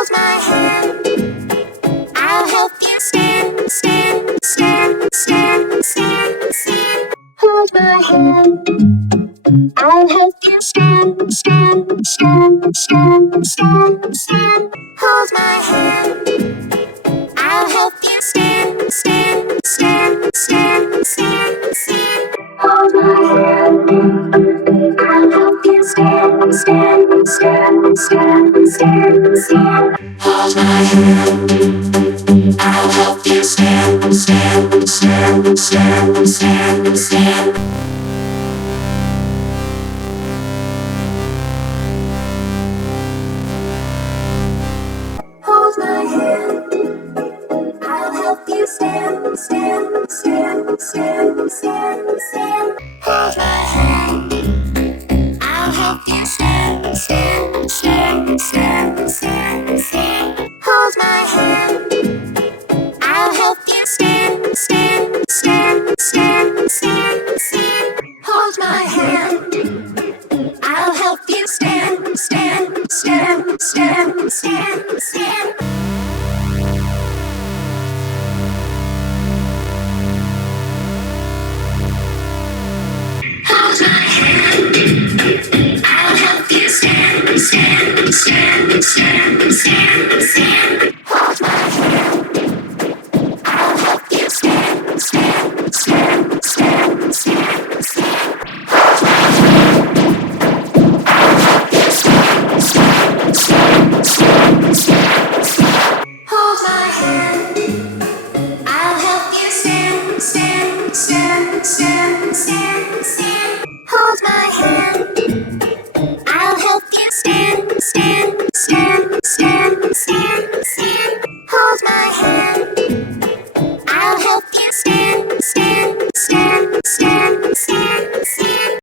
Hold my hand, I'll help you stand, stand, stand, stand, stand, stand. Hold my hand, I'll help you stand, stand, stand, stand, stand, stand. Hold my hand, I'll help you stand, stand, stand, stand, stand, stand. Hold my hand, I'll help you stand, stand, stand, stand, stand, stand. Hold my hand, I'll help you stand, stand, stand, stand, stand, stand. Hold my hand, I'll help you stand, stand, stand, stand, stand, stand. Hold my hand, I'll help you stand, stand, stand, stand, stand, stand. Hold my hand, I'll help you stand, stand, stand, stand, stand, stand. Hold my hand, I'll help you stand, stand, stand, stand, stand, stand. Hold my hand, I'll help you stand, stand, stand, stand, stand, stand. Hold my hand, I'll help you stand, stand, stand, stand, stand, stand. Hold my hand, I'll help you stand, stand, stand, stand, stand, stand. Hold my hand, I'll help you stand, stand, stand, stand, stand, stand. Hold my hand, I'll help you stand, stand, stand, stand, stand, stand.